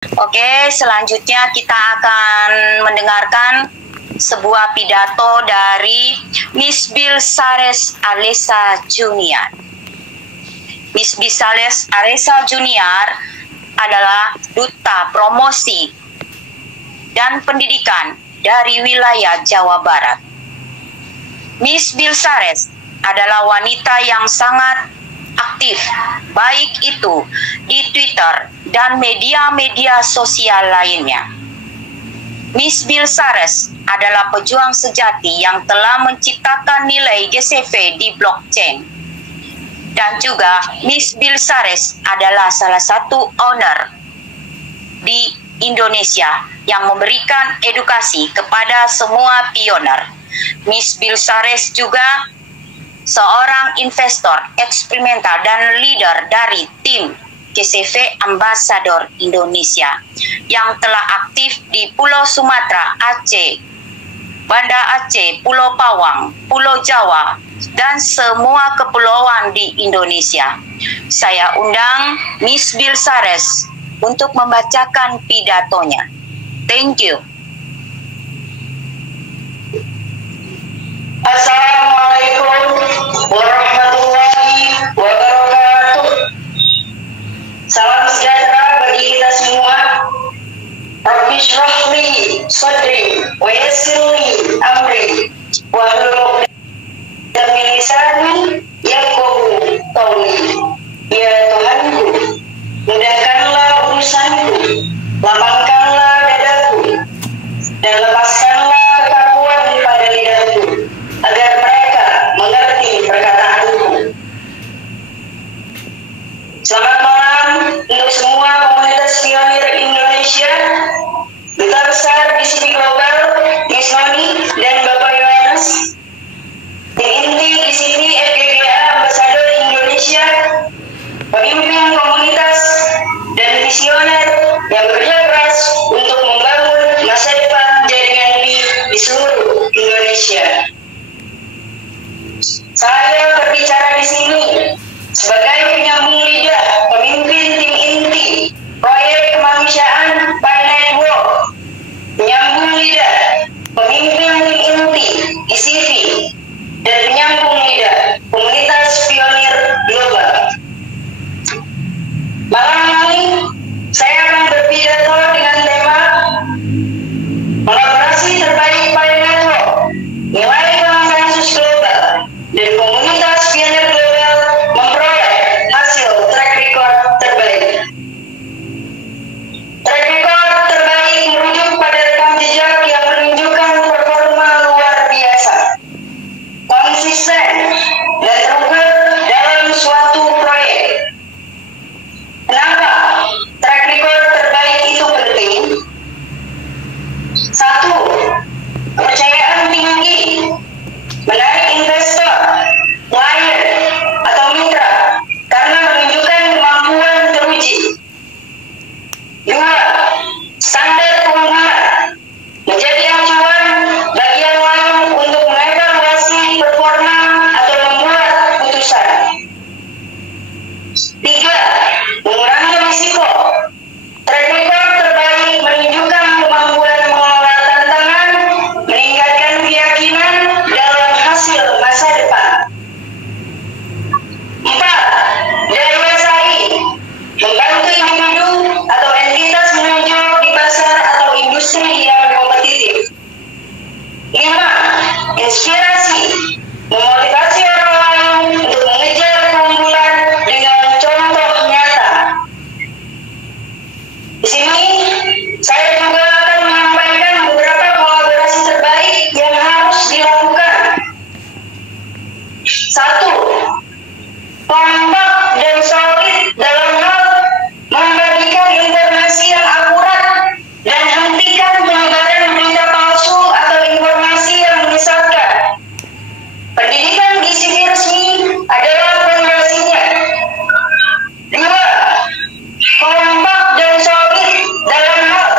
Oke, selanjutnya kita akan mendengarkan sebuah pidato dari Miss Bilsares Alessa Junior. Miss Bilsares Alessa Junior adalah Duta Promosi dan Pendidikan dari wilayah Jawa Barat. Miss Bilsares adalah wanita yang sangat aktif, baik itu di Twitter dan media-media sosial lainnya. Miss Bilsares adalah pejuang sejati yang telah menciptakan nilai GCV di blockchain. Dan juga Miss Bilsares adalah salah satu owner di Indonesia yang memberikan edukasi kepada semua pioner. Miss Bilsares juga seorang investor eksperimental dan leader dari tim GCV Ambassador Indonesia yang telah aktif di Pulau Sumatera, Aceh, Banda Aceh, Pulau Pawang, Pulau Jawa, dan semua kepulauan di Indonesia. Saya undang Miss Bilsares untuk membacakan pidatonya. Thank you. Assalamualaikum warahmatullahi wabarakatuh. Salam sejahtera bagi kita semua. Rabbi shrah li sadri wa yassir li amri wahlul 'uqdatam min lisani yafqahu qawli. Ya Tuhanku, mudahkanlah urusanku, lapangkanlah dadaku, dan lepaskanlah kekakuan pada lidahku, agar mereka mengerti perkataanku. Selamat malam untuk semua komunitas pionir Indonesia, Duta Besar GCV Global, Miss Noni dan Bapak Yohanes, tim inti GCV FGGA Ambassador Indonesia, pemimpin komunitas dan visioner yang bekerja keras untuk membangun masa depan jaringan di seluruh Indonesia. Saya berbicara di sini sebagai penyambung lidah pemimpin tim inti proyek kemanusiaan Pi Network, penyambung lidah pemimpin tim inti GCV, dan penyambung lidah komunitas pionir global. Malam ini saya akan berpidato dengan tema kolaborasi terbaik Pi Network, nilai konsensus global, dan komunitas pionir global memperoleh hasil track record terbaik. Track record terbaik merujuk pada rekam jejak yang menunjukkan performa luar biasa, konsisten, dan terukur dalam suatu proyek. Kenapa track record terbaik itu penting? 1. Kepercayaan tinggi, menarik investor, klien, atau mitra karena menunjukkan kemampuan teruji. 2. Standar keunggulan, menjadi acuan bagi yang lain untuk mengevaluasi performa atau membuat putusan. 3. Mengurangi risiko. Track record terbaik menunjukkan kemampuan mengelola tantangan, meningkatkan keyakinan dalam hasil masa depan. 4. Daya saing, membantu individu atau entitas menonjol di pasar atau industri yang kompetitif. 5. Inspirasi, memotivasi orang lain untuk mengejar keunggulan dengan contoh nyata. Di sini, saya juga akan menyampaikan beberapa kolaborasi terbaik yang harus dilakukan. 1. Kompak dan solid dalam hal membagikan informasi yang akurat dan hentikan penyebaran berita palsu atau informasi yang menyesatkan. Pendidikan GCV resmi adalah fondasinya. 2. Kompak dan solid dalam hal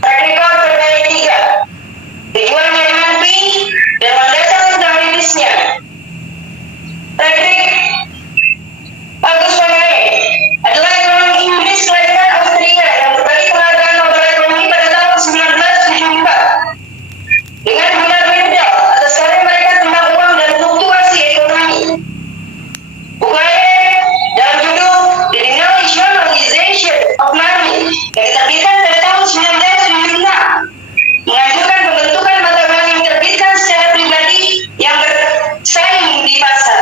Track record terbaik 3. Tujuannya nanti dan landasan tentang rilisnya. Frederick August Panae adalah ekonom Inggris kelahiran Austria yang berbagi penghargaan Nobel Ekonomi pada tahun 1974 dengan gelar Nobel atas karya mereka tentang uang dan fluktuasi ekonomi. Bukannya dalam judul The Denominalization of Money yang diterbitkan pada tahun 1976 menganjurkan pembentukan mata uang yang diterbitkan secara pribadi yang bersaing di pasar.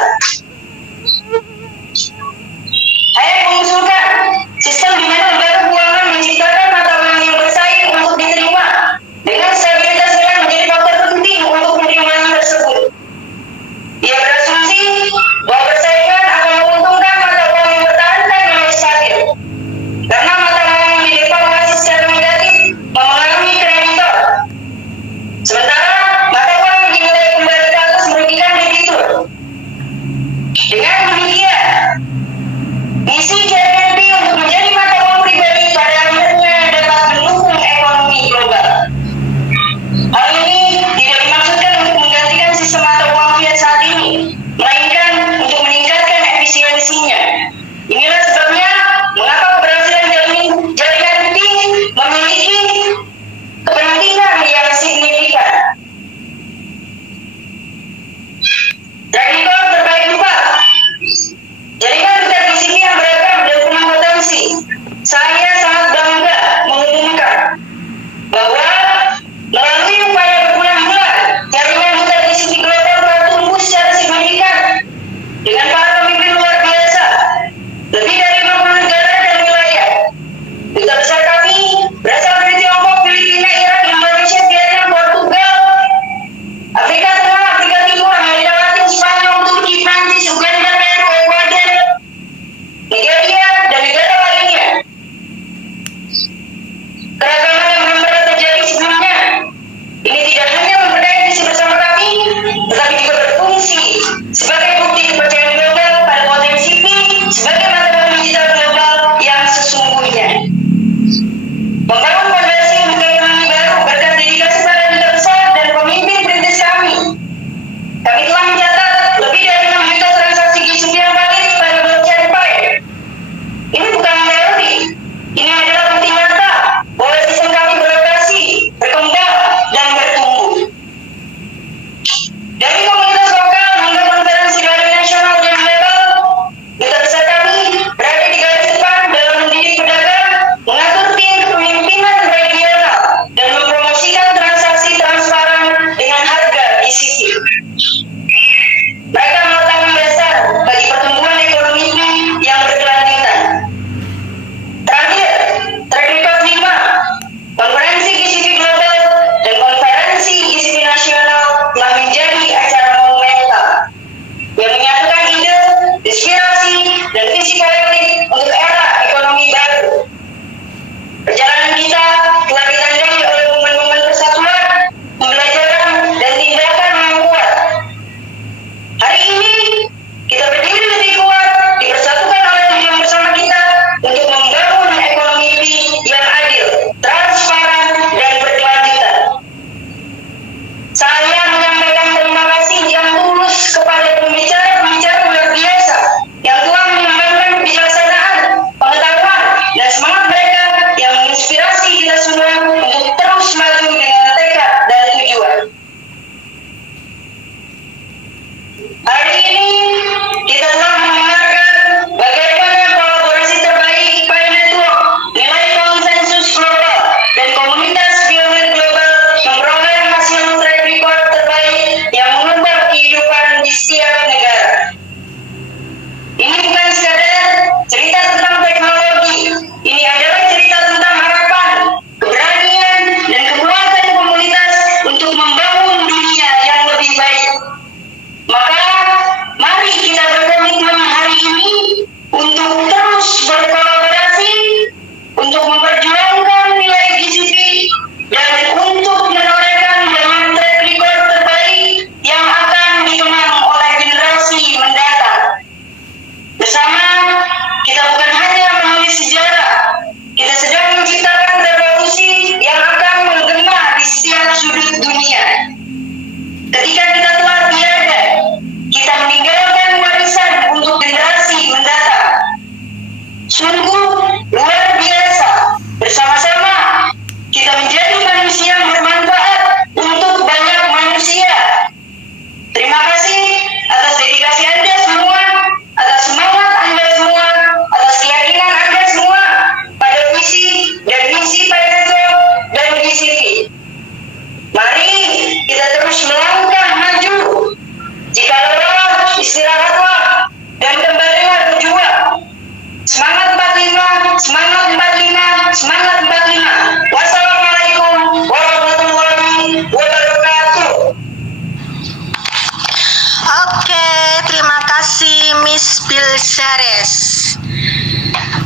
Miss Bill Sares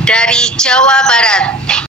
dari Jawa Barat.